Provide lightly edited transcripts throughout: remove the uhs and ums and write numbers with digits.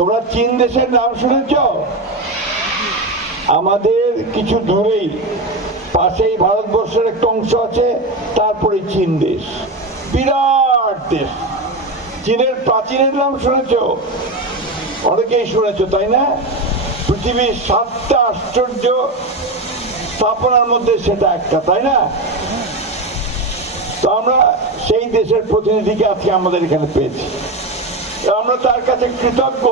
তোমরা চীন দেশের নাম শুনেছ? আমাদের কিছু দূরেই পাশেই ভারতবর্ষের একটা অংশ আছে, তারপরে চীন দেশ, বিরাট দেশ। চীনের প্রাচীনের নাম শুনেছ? অনেকেই শুনেছ, তাই না? পৃথিবীর 7টা আশ্চর্য স্থাপনার মধ্যে সেটা একটা, তাই না? তো আমরা সেই দেশের প্রতিনিধিকে আজকে আমাদের এখানে পেয়েছি। আমরা তার কাছে কৃতজ্ঞ,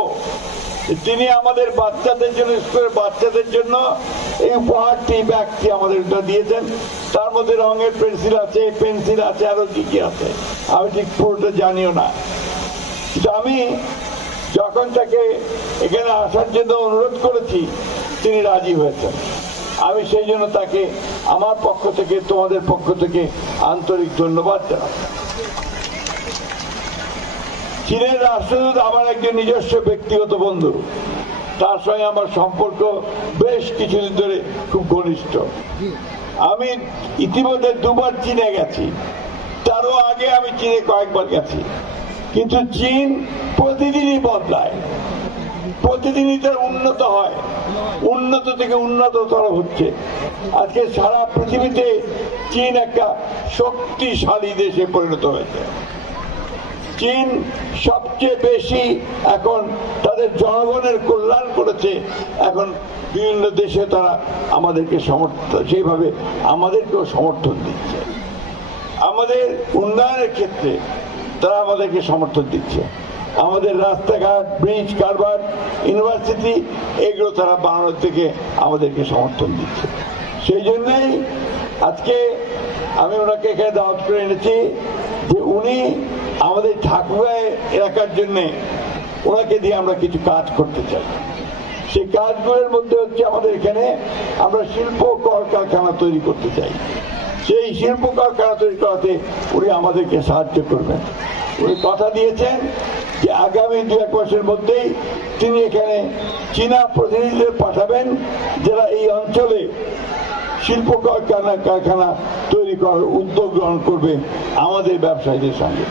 তিনি আমাদের বাচ্চাদের জন্য, স্কুলের বাচ্চাদের জন্য এই উপহারটি, ব্যাগটি আমাদের দিয়েছেন। তার মধ্যে রঙের পেন্সিল আছে, পেন্সিল আছে, আরো কি কি আছে আমি ঠিক পুরোটা জানিও না। কিন্তু আমি যখন তাকে এখানে আসার জন্য অনুরোধ করেছি, তিনি রাজি হয়েছেন। আমি সেই জন্য তাকে আমার পক্ষ থেকে, তোমাদের পক্ষ থেকে আন্তরিক ধন্যবাদ জানাই। চীনের রাষ্ট্রদূত আমার একজন নিজস্ব ব্যক্তিগত বন্ধু, তার সঙ্গে আমার সম্পর্ক বেশ কিছুদিন ধরে খুব ঘনিষ্ঠ। আমি ইতিমধ্যে 2বার চীনে গেছি, তারও আগে আমি চীনে কয়েকবার গেছি। কিন্তু চীন প্রতিদিনই বদলায়, প্রতিদিনই তার উন্নত হয়, উন্নত থেকে উন্নততর হচ্ছে। আজকে সারা পৃথিবীতে চীন একটা শক্তিশালী দেশে পরিণত হয়েছে। চীন সবচেয়ে বেশি এখন তাদের জনগণের কল্যাণ করেছে। এখন বিভিন্ন দেশে তারা আমাদেরকে সেইভাবে আমাদেরকেও সমর্থন দিচ্ছে। আমাদের উন্নয়নের ক্ষেত্রে তারা আমাদেরকে সমর্থন দিচ্ছে। আমাদের রাস্তাঘাট, ব্রিজ, কারবার, ইউনিভার্সিটি, এগুলো তারা বানানোর থেকে আমাদেরকে সমর্থন দিচ্ছে। সেই জন্যই আজকে আমি ওনাকে এখানে দাওয়াত করে এনেছি যে উনি আমাদের ঠাকুরা এলাকার জন্যে ওনাকে দিয়ে আমরা কিছু কাজ করতে চাই। সেই কাজগুলোর মধ্যে হচ্ছে আমাদের এখানে আমরা শিল্প কলকারখানা তৈরি করতে চাই। সেই শিল্প কলকারখানা তৈরি করাতে উনি আমাদেরকে সাহায্য করবেন। উনি কথা দিয়েছেন যে আগামী 2-1 মাসের মধ্যেই তিনি এখানে চীনা প্রতিনিধিদের পাঠাবেন, যারা এই অঞ্চলে শিল্প কারখানা তৈরি করার উদ্যোগ গ্রহণ করবে আমাদের ব্যবসায়ীদের সঙ্গে।